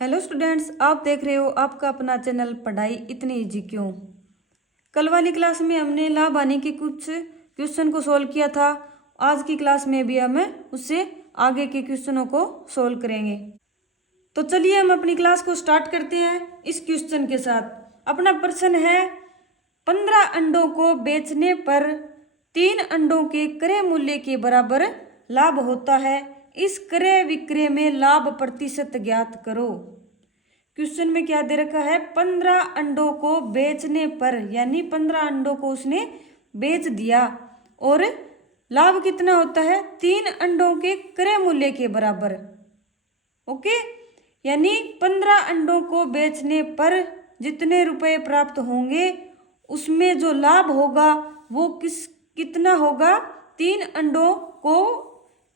Hello students, आप देख रहे हो आपका अपना चैनल पढ़ाई इतनी इजी क्यों। कल वाली क्लास में हमने लाभ आने के कुछ क्वेश्चन को सोल्व किया था। आज की क्लास में भी हम उससे आगे के क्वेश्चनों को सोल्व करेंगे। तो चलिए हम अपनी क्लास को स्टार्ट करते हैं इस क्वेश्चन के साथ। अपना प्रश्न है 15 अंडों को बेचने पर 3 अंडों के क्रय मूल्य के बराबर लाभ होता है। इस क्रय विक्रय में लाभ प्रतिशत ज्ञात करो। क्वेश्चन में क्या दे रखा है, 15 अंडों को बेचने पर, यानी 15 अंडों को उसने बेच दिया और लाभ कितना होता है, 3 अंडों के क्रय मूल्य के बराबर। ओके, यानी 15 अंडों को बेचने पर जितने रुपए प्राप्त होंगे उसमें जो लाभ होगा वो कितना होगा, 3 अंडों को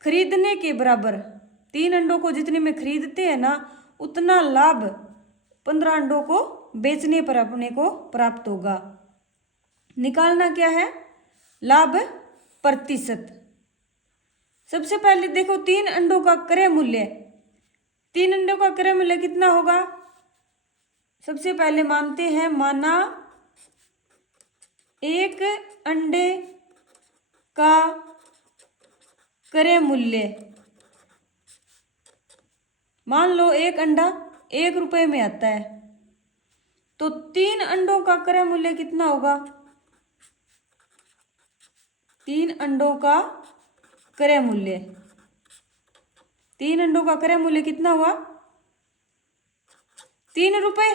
खरीदने के बराबर। 3 अंडों को जितने में खरीदते हैं ना उतना लाभ 15 अंडों को बेचने पर अपने को प्राप्त होगा। निकालना क्या है, लाभ प्रतिशत। सबसे पहले देखो 3 अंडों का क्रय मूल्य, 3 अंडों का क्रय मूल्य कितना होगा। सबसे पहले मानते हैं, माना एक अंडे का क्रय मूल्य, मान लो एक अंडा 1 रुपए में आता है, तो 3 अंडों का क्रय मूल्य कितना होगा, 3 अंडों का क्रय मूल्य, 3 अंडों का क्रय मूल्य कितना हुआ, 3 रुपए।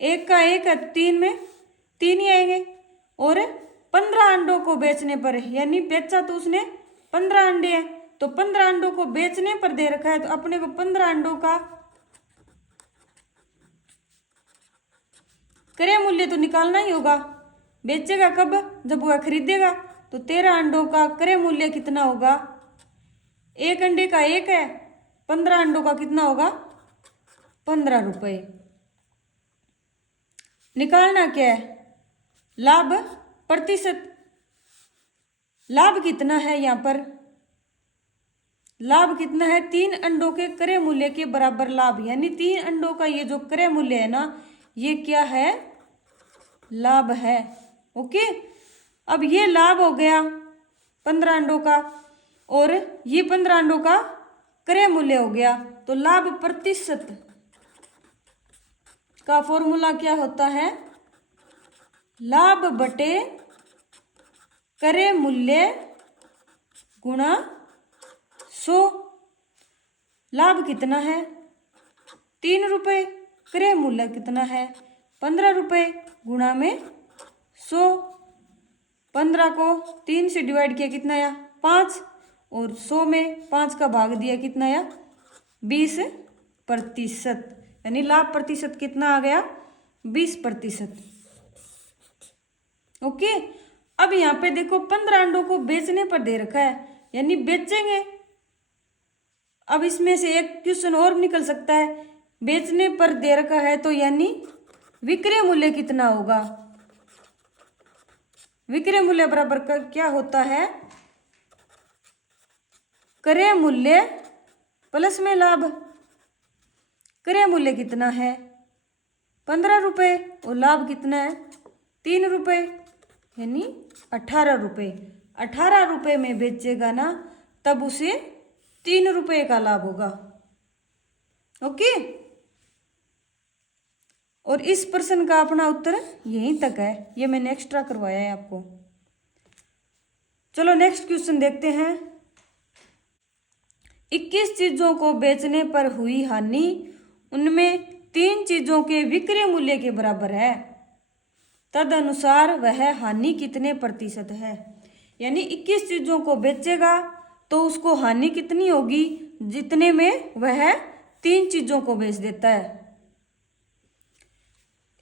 एक का एक है, 3 में 3 ही आएंगे। और 15 अंडों को बेचने पर, यानी बेचा तो उसने 15 अंडे हैं, तो 15 अंडों को बेचने पर दे रखा है, तो अपने को 15 अंडों का क्रय मूल्य तो निकालना ही होगा। बेचेगा कब, जब वह खरीदेगा। तो 13 अंडों का क्रय मूल्य कितना होगा, एक अंडे का 1 है, 15 अंडों का कितना होगा, 15 रुपए। निकालना क्या है, लाभ प्रतिशत। लाभ कितना है, यहां पर लाभ कितना है, 3 अंडों के क्रय मूल्य के बराबर लाभ, यानी 3 अंडों का ये जो क्रय मूल्य है ना, ये क्या है, लाभ है। ओके, अब ये लाभ हो गया 15 अंडों का, और ये 15 अंडों का क्रय मूल्य हो गया। तो लाभ प्रतिशत का फॉर्मूला क्या होता है, लाभ बटे क्रय मूल्य गुणा 100। लाभ कितना है, 3 रुपए, क्रय मूल्य कितना है, 15 रुपए, गुणा में 100। 15 को 3 से डिवाइड किया कितना आया, 5, और 100 में 5 का भाग दिया कितना आया, 20%। यानी लाभ प्रतिशत कितना आ गया, 20%। ओके, अब यहाँ पे देखो 15 अंडों को बेचने पर दे रखा है, यानी बेचेंगे। अब इसमें से एक क्वेश्चन और निकल सकता है, बेचने पर दे रखा है तो यानी विक्रय मूल्य कितना होगा। विक्रय मूल्य बराबर क्या होता है, क्रय मूल्य प्लस में लाभ। क्रय मूल्य कितना है, 15 रुपए, और लाभ कितना है, 3 रुपए, यानी 18 रुपए। 18 रुपए में बेचेगा ना, तब उसे 3 रुपए का लाभ होगा। ओके, और इस प्रश्न का अपना उत्तर यहीं तक है, ये मैंने एक्स्ट्रा करवाया है आपको। चलो नेक्स्ट क्वेश्चन देखते हैं। 21 चीजों को बेचने पर हुई हानि, उनमें 3 चीजों के विक्रय मूल्य के बराबर है, तदनुसार वह हानि कितने प्रतिशत है। यानी 21 चीजों को बेचेगा तो उसको हानि कितनी होगी, जितने में वह 3 चीजों को बेच देता है।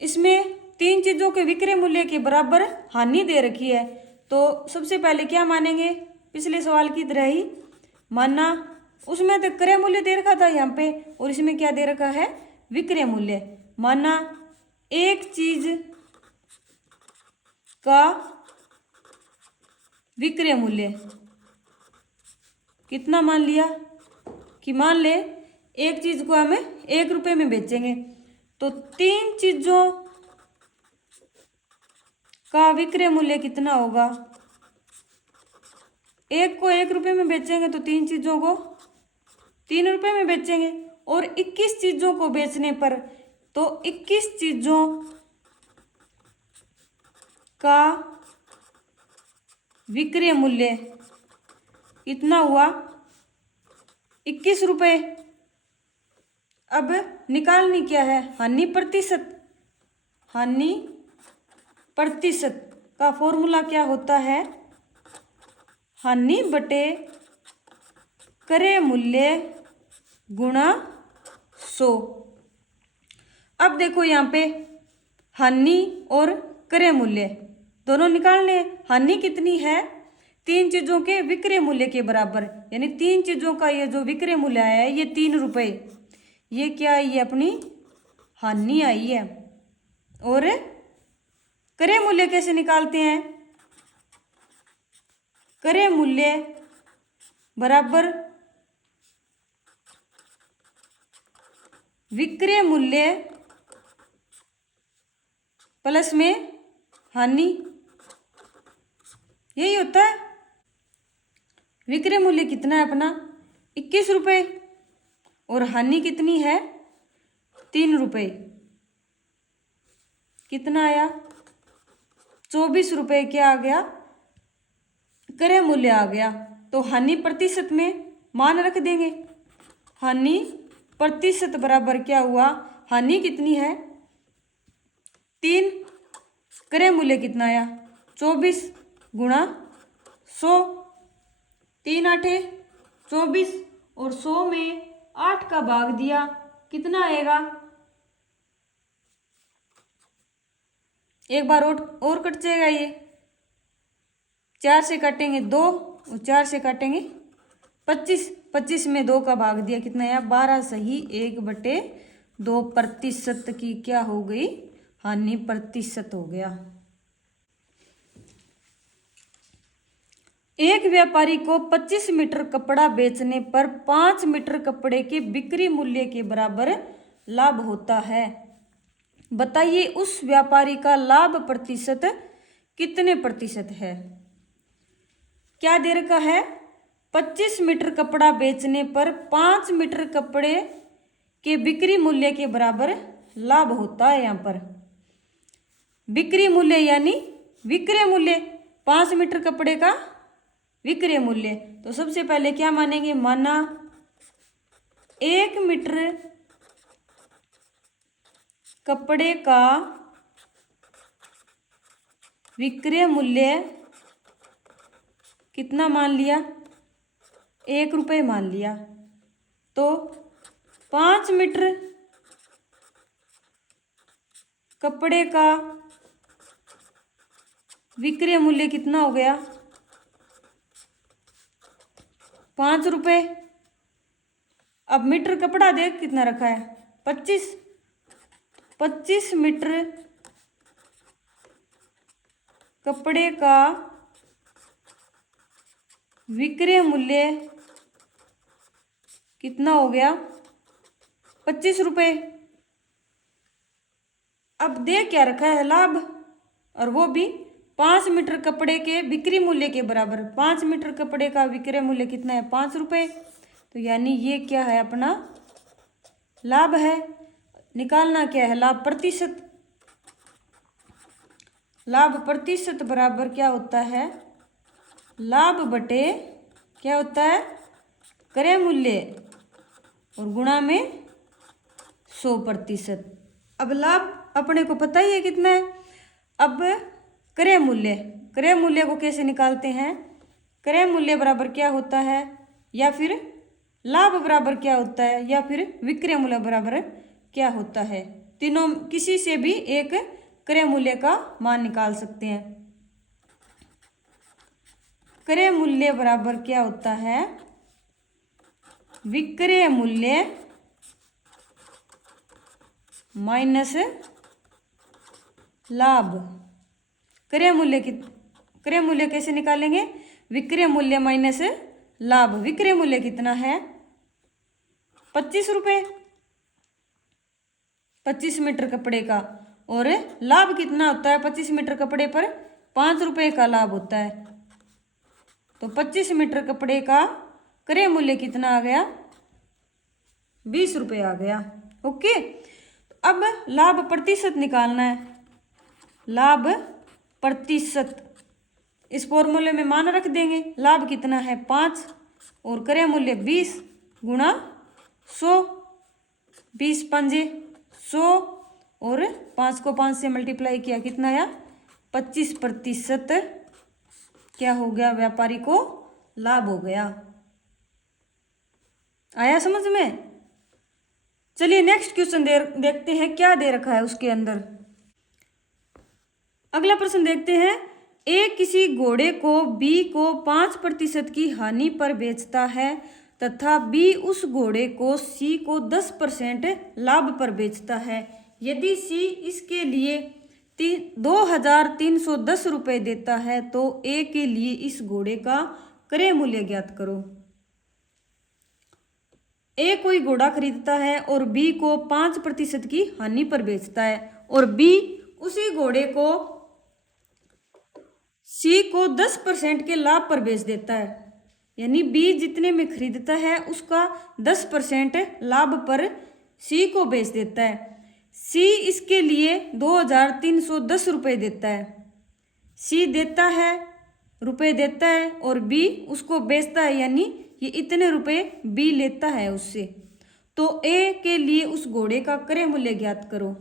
इसमें 3 चीजों के विक्रय मूल्य के बराबर हानि दे रखी है, तो सबसे पहले क्या मानेंगे, पिछले सवाल की तरह ही मानना, उसमें तो क्रय मूल्य दे रखा था यहाँ पे, और इसमें क्या दे रखा है, विक्रय मूल्य। माना एक चीज का विक्रय मूल्य कितना मान लिया, कि मान ले एक चीज को हमें 1 रुपये में बेचेंगे, तो 3 चीजों का विक्रय मूल्य कितना होगा। एक को 1 रुपये में बेचेंगे तो 3 चीजों को 3 रुपये में बेचेंगे, और 21 चीजों को बेचने पर तो 21 चीजों का विक्रय मूल्य कितना हुआ, 21 रुपये। अब निकालनी क्या है, हानि प्रतिशत। हानि प्रतिशत का फॉर्मूला क्या होता है, हानि बटे क्रय मूल्य गुणा 100। अब देखो यहाँ पे हानि और क्रय मूल्य दोनों निकालने। हानि कितनी है, 3 चीजों के विक्रय मूल्य के बराबर, यानी 3 चीजों का ये जो विक्रय मूल्य आया है ये 3 रुपये, ये क्या है, ये अपनी हानि आई है। और क्रय मूल्य कैसे निकालते हैं, क्रय मूल्य बराबर विक्रय मूल्य प्लस में हानि, यही होता है। विक्रय मूल्य कितना है अपना 21 रुपये, और हानि कितनी है 3 रुपये, कितना आया 24 रुपये, क्या आ गया, क्रय मूल्य आ गया। तो हानि प्रतिशत में मान रख देंगे, हानि प्रतिशत बराबर क्या हुआ, हानि कितनी है 3, क्रय मूल्य कितना आया 24 गुणा 100, 3 आठे 24, और 100 में 8 का भाग दिया, कितना आएगा, एक बार और कट जाएगा ये, 4 से काटेंगे 2, और 4 से काटेंगे 25, 25 में 2 का भाग दिया, कितना आया 12 सही 1/2 प्रतिशत की क्या हो गई, हानि प्रतिशत हो गया। एक व्यापारी को 25 मीटर कपड़ा बेचने पर 5 मीटर कपड़े के बिक्री मूल्य के बराबर लाभ होता है। बताइए उस व्यापारी का लाभ प्रतिशत कितने प्रतिशत है। क्या दे रखा है, 25 मीटर कपड़ा बेचने पर 5 मीटर कपड़े के बिक्री मूल्य के बराबर लाभ होता है। यहाँ पर बिक्री मूल्य यानी विक्रय मूल्य, 5 मीटर कपड़े का विक्रय मूल्य, तो सबसे पहले क्या मानेंगे, माना 1 मीटर कपड़े का विक्रय मूल्य कितना मान लिया, 1 रुपये मान लिया, तो 5 मीटर कपड़े का विक्रय मूल्य कितना हो गया 5 रुपये। अब मीटर कपड़ा देख कितना रखा है 25 मीटर कपड़े का विक्रय मूल्य कितना हो गया 25 रुपये। अब दे क्या रखा है लाभ, और वो भी 5 मीटर कपड़े के बिक्री मूल्य के बराबर। 5 मीटर कपड़े का विक्रय मूल्य कितना है 5 रुपये, तो यानी ये क्या है अपना लाभ है। निकालना क्या है लाभ प्रतिशत। लाभ प्रतिशत बराबर क्या होता है, लाभ बटे क्या होता है क्रय मूल्य और गुणा में 100%। अब लाभ अपने को पता ही है कितना है। अब क्रय मूल्य को कैसे निकालते हैं, क्रय मूल्य बराबर क्या होता है, या फिर लाभ बराबर क्या होता है, या फिर विक्रय मूल्य बराबर क्या होता है। तीनों किसी से भी एक क्रय मूल्य का मान निकाल सकते हैं। क्रय मूल्य बराबर क्या होता है, विक्रय मूल्य माइनस लाभ। क्रय मूल्य कैसे निकालेंगे, विक्रय मूल्य माइनस लाभ। विक्रय मूल्य कितना है ₹25, 25 मीटर कपड़े का। और लाभ कितना होता है? 25 मीटर कपड़े पर ₹5 का लाभ होता है। तो 25 मीटर कपड़े का क्रय मूल्य कितना आ गया? ₹20 आ गया। ओके, अब लाभ प्रतिशत निकालना है। लाभ प्रतिशत, इस फॉर्मूले में मान रख देंगे। लाभ कितना है? 5 और क्रय मूल्य 20 गुणा 100, 20 पंजे 100 और 5 को 5 से मल्टीप्लाई किया, कितना आया? 25% क्या हो गया? व्यापारी को लाभ हो गया। आया समझ में? चलिए नेक्स्ट क्वेश्चन देखते हैं क्या दे रखा है उसके अंदर। अगला प्रश्न देखते हैं। ए किसी घोड़े को बी को 5% की हानि पर बेचता है तथा बी उस घोड़े को सी को 10% लाभ पर बेचता है। यदि सी इसके लिए 2310 रुपये देता है तो ए के लिए इस घोड़े का क्रय मूल्य ज्ञात करो। ए कोई घोड़ा खरीदता है और बी को 5% की हानि पर बेचता है और बी उसी घोड़े को सी को 10% के लाभ पर बेच देता है। यानी बी जितने में खरीदता है उसका 10% लाभ पर सी को बेच देता है। सी इसके लिए 2310 रुपये देता है। सी देता है, रुपये देता है और बी उसको बेचता है, यानी ये इतने रुपए बी लेता है उससे। तो ए के लिए उस घोड़े का क्रय मूल्य ज्ञात करो।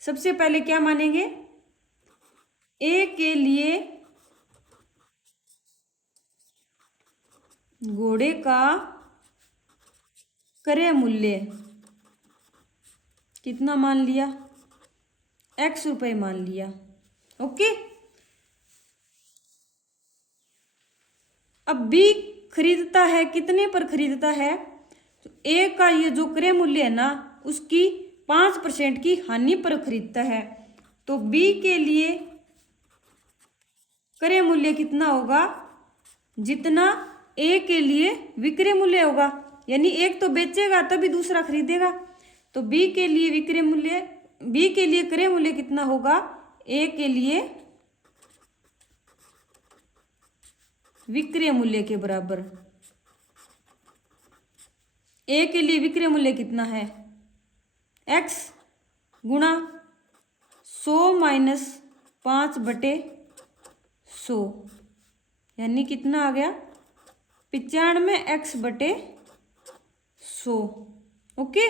सबसे पहले क्या मानेंगे? ए के लिए घोड़े का क्रय मूल्य कितना मान लिया? X रुपये मान लिया। ओके, अब बी खरीदता है, कितने पर खरीदता है? तो ए का ये जो क्रय मूल्य है ना, उसकी 5% की हानि पर खरीदता है। तो बी के लिए क्रय मूल्य कितना होगा? जितना ए के लिए विक्रय मूल्य होगा। यानी एक तो बेचेगा तभी दूसरा खरीदेगा। तो बी के लिए विक्रय मूल्य, बी के लिए क्रय मूल्य कितना होगा? ए के लिए विक्रय मूल्य के बराबर। ए के लिए विक्रय मूल्य कितना है? X गुणा 100 - 5/100, यानी कितना आ गया? 95x/100। ओके,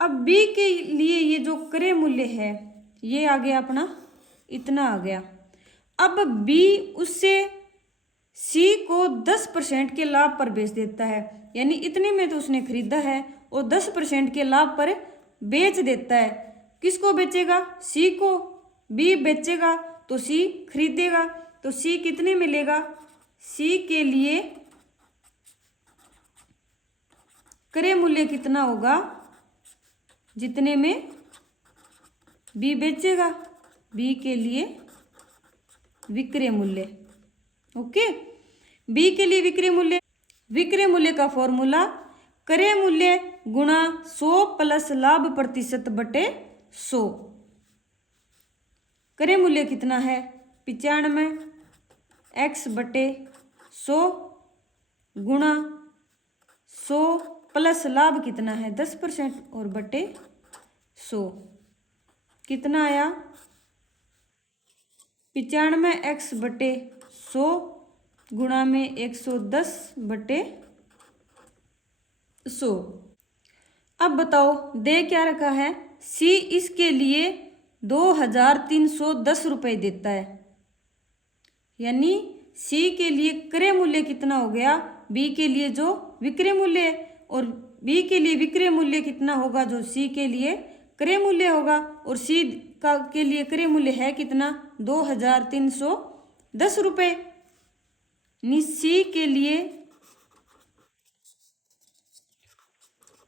अब बी के लिए ये जो क्रय मूल्य है ये आ गया अपना, इतना आ गया। अब बी उससे सी को 10% के लाभ पर बेच देता है। यानी इतने में तो उसने खरीदा है और 10% के लाभ पर बेच देता है। किसको बेचेगा? सी को। बी बेचेगा तो सी खरीदेगा। तो सी कितने में लेगा? सी के लिए क्रय मूल्य कितना होगा? जितने में बी बेचेगा, बी के लिए विक्रय मूल्य। ओके, बी के लिए विक्रय मूल्य, विक्रय मूल्य का फॉर्मूला क्रय मूल्य गुणा 100 प्लस लाभ प्रतिशत बटे 100। क्रय मूल्य कितना है? 95x/100 गुणा 100 प्लस लाभ कितना है? 10% और बटे 100 कितना आया? 95x/100 गुणा में 110/100। अब बताओ दे क्या रखा है? सी इसके लिए 2310 रुपये देता है। यानी सी के लिए क्रय मूल्य कितना हो गया? बी के लिए जो विक्रय मूल्य है, और बी के लिए विक्रय मूल्य कितना होगा? जो सी के लिए क्रय मूल्य होगा। और सी का के लिए क्रय मूल्य है कितना? 2310 रुपये। सी के लिए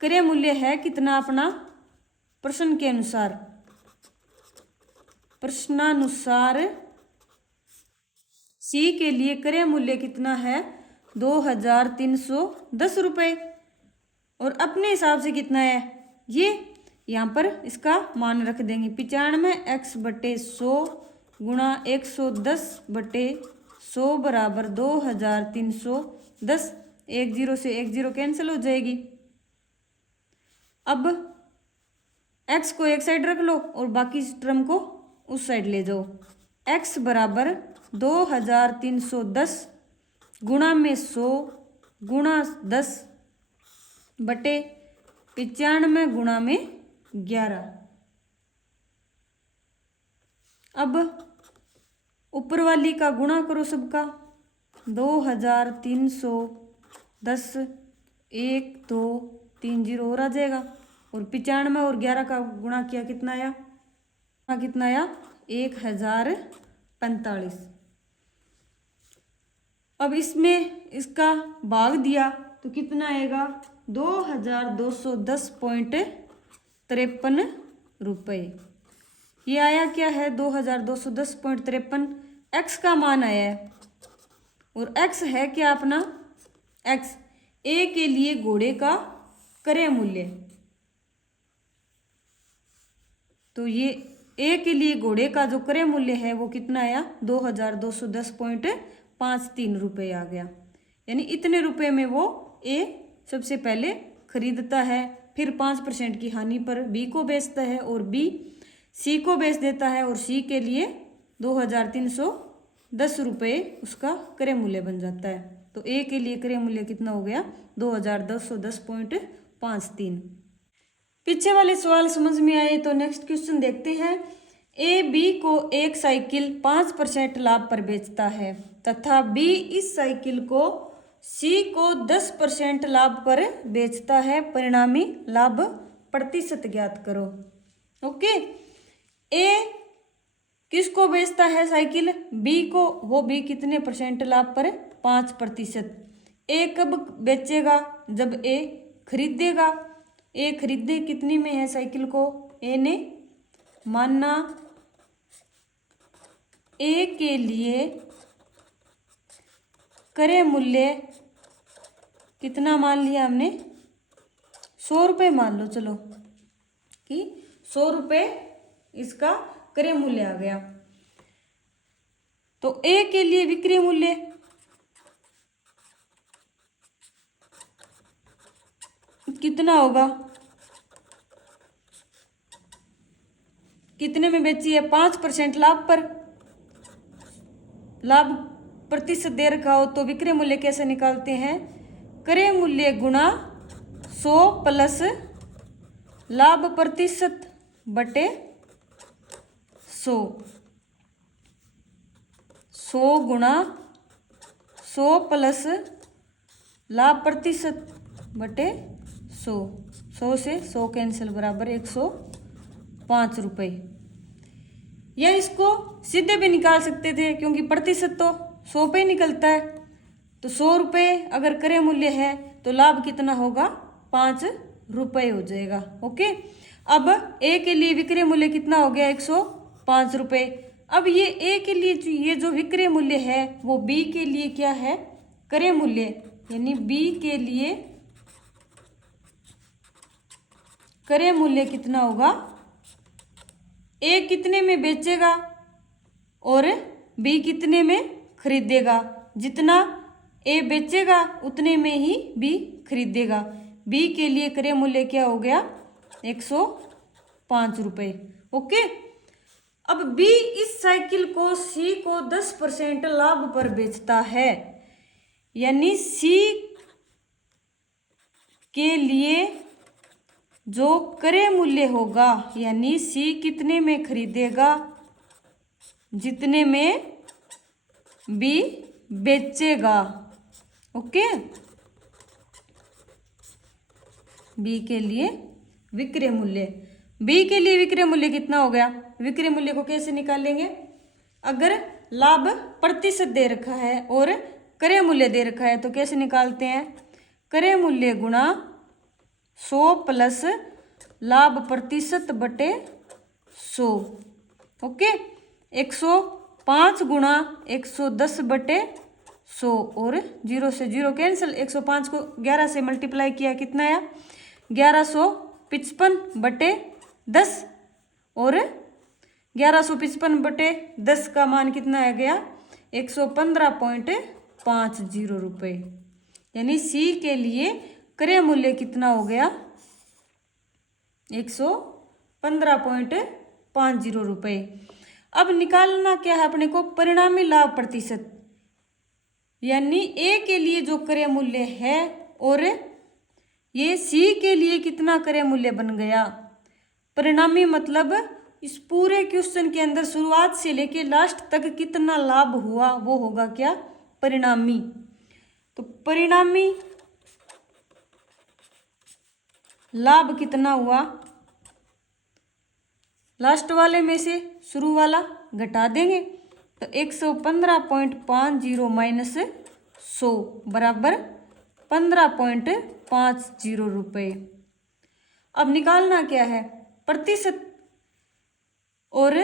क्रय मूल्य है कितना अपना? प्रश्न के अनुसार, प्रश्नानुसार सी के लिए क्रय मूल्य कितना है? 2,310 रुपये। और अपने हिसाब से कितना है, ये यहाँ पर इसका मान रख देंगे 95x/100 गुणा 110/100 बराबर 2,310। एक जीरो से एक जीरो कैंसिल हो जाएगी। अब x को एक साइड रख लो और बाकी टर्म को उस साइड ले जाओ। x बराबर 2,310 गुणा में 100 गुणा 10 बटे 95 गुणा में 11। अब ऊपर वाली का गुणा करो सबका। 2,310 1 2 3 जीरो और आ जाएगा। और 95 और 11 का गुणा किया कितना आया, 1045। अब इसमें इसका भाग दिया तो कितना आएगा, 2,210.53 रुपये। ये आया क्या है, 2,210.53। एक्स का मान आया है और एक्स है क्या अपना, एक्स ए के लिए घोड़े का क्रय मूल्य। तो ये ए के लिए घोड़े का जो क्रय मूल्य है वो कितना आया, 2,210.53 रुपये आ गया। यानी इतने रुपए में वो ए सबसे पहले खरीदता है, फिर 5% की हानि पर बी को बेचता है और बी सी को बेच देता है और सी के लिए 2,310 रुपये उसका क्रय मूल्य बन जाता है। तो ए के लिए क्रय मूल्य कितना हो गया, 2,210.53। पीछे वाले सवाल समझ में आए तो नेक्स्ट क्वेश्चन देखते हैं। ए बी को एक साइकिल 5% लाभ पर बेचता है तथा बी इस साइकिल को सी को 10% लाभ पर बेचता है, परिणामी लाभ प्रतिशत ज्ञात करो। ओके, ए किसको बेचता है साइकिल, बी को, वो बी कितने परसेंट लाभ पर, 5%। ए कब बेचेगा, जब ए खरीदेगा। ए खरीदे कितनी में है साइकिल को, ए ने माना ए के लिए क्रय मूल्य कितना मान लिया हमने, 100 रुपये मान लो, चलो कि 100 रुपये इसका क्रय मूल्य आ गया। तो ए के लिए विक्रय मूल्य कितना होगा, कितने में बेची है, 5% लाभ पर। लाभ प्रतिशत दे रखा हो तो विक्रय मूल्य कैसे निकालते हैं, क्रय मूल्य गुणा 100 प्लस लाभ प्रतिशत बटे 100। 100 गुणा 100 प्लस लाभ प्रतिशत बटे 100। 100 से 100 कैंसिल बराबर 105 रुपये। या इसको सीधे भी निकाल सकते थे क्योंकि प्रतिशत तो 100 पे ही निकलता है। तो 100 रुपये अगर क्रय मूल्य है तो लाभ कितना होगा, 5 रुपये हो जाएगा। ओके, अब ए के लिए विक्रय मूल्य कितना हो गया, 105 रुपये। अब ये ए के लिए ये जो विक्रय मूल्य है वो बी के लिए क्या है, क्रय मूल्य। यानी बी के लिए क्रय मूल्य कितना होगा, ए कितने में बेचेगा और बी कितने में खरीदेगा। जितना ए बेचेगा उतने में ही बी खरीदेगा। बी के लिए क्रय मूल्य क्या हो गया, 105 रुपये। ओके, अब बी इस साइकिल को सी को 10% लाभ पर बेचता है। यानी सी के लिए जो क्रय मूल्य होगा, यानी सी कितने में खरीदेगा, जितने में बी बेचेगा। ओके, बी के लिए विक्रय मूल्य, बी के लिए विक्रय मूल्य कितना हो गया, विक्रय मूल्य को कैसे निकालेंगे, अगर लाभ प्रतिशत दे रखा है और क्रय मूल्य दे रखा है तो कैसे निकालते हैं, क्रय मूल्य गुणा 100 प्लस लाभ प्रतिशत बटे 100। ओके, 105 गुणा 110 बटे 100 और 0 से 0 कैंसिल। 105 को 11 से मल्टीप्लाई किया कितना आया 1155/10 और 1155/10 का मान कितना आ गया 115.50 रुपये। यानी सी के लिए क्रय मूल्य कितना हो गया 115.50 रुपये। अब निकालना क्या है अपने को परिणामी लाभ प्रतिशत, यानी ए के लिए जो क्रय मूल्य है और ये सी के लिए कितना क्रय मूल्य बन गया। परिणामी मतलब इस पूरे क्वेश्चन के अंदर शुरुआत से लेके लास्ट तक कितना लाभ हुआ वो होगा क्या परिणामी। तो परिणामी लाभ कितना हुआ, लास्ट वाले में से शुरू वाला घटा देंगे तो 115.50 माइनस 100 बराबर 15.50 रुपये। अब निकालना क्या है प्रतिशत, और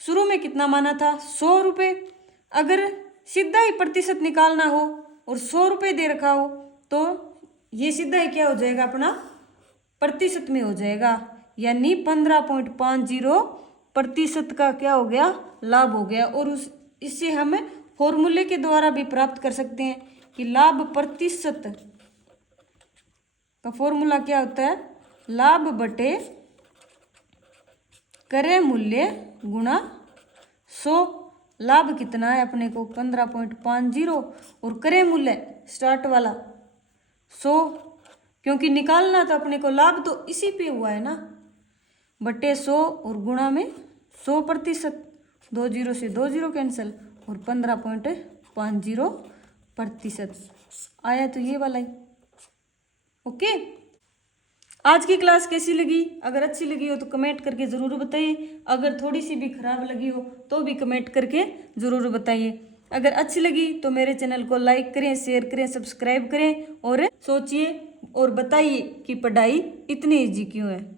शुरू में कितना माना था 100 रुपये। अगर सीधा ही प्रतिशत निकालना हो और 100 रुपये दे रखा हो तो ये सीधा ही क्या हो जाएगा अपना प्रतिशत में हो जाएगा, यानी 15.50% का क्या हो गया लाभ हो गया। और इससे हम फॉर्मूले के द्वारा भी प्राप्त कर सकते हैं कि लाभ प्रतिशत का फॉर्मूला क्या होता है लाभ बटे क्रय मूल्य गुणा 100। लाभ कितना है अपने को 15.50 और क्रय मूल्य स्टार्ट वाला 100, क्योंकि निकालना तो अपने को लाभ तो इसी पे हुआ है ना, बटे 100 और गुणा में 100%। 2 0 से 2 0 कैंसिल और 15.50% आया तो ये वाला ही। ओके, आज की क्लास कैसी लगी? अगर अच्छी लगी हो तो कमेंट करके ज़रूर बताइए, अगर थोड़ी सी भी खराब लगी हो तो भी कमेंट करके ज़रूर बताइए। अगर अच्छी लगी तो मेरे चैनल को लाइक करें, शेयर करें, सब्सक्राइब करें और सोचिए और बताइए कि पढ़ाई इतनी ईजी क्यों है।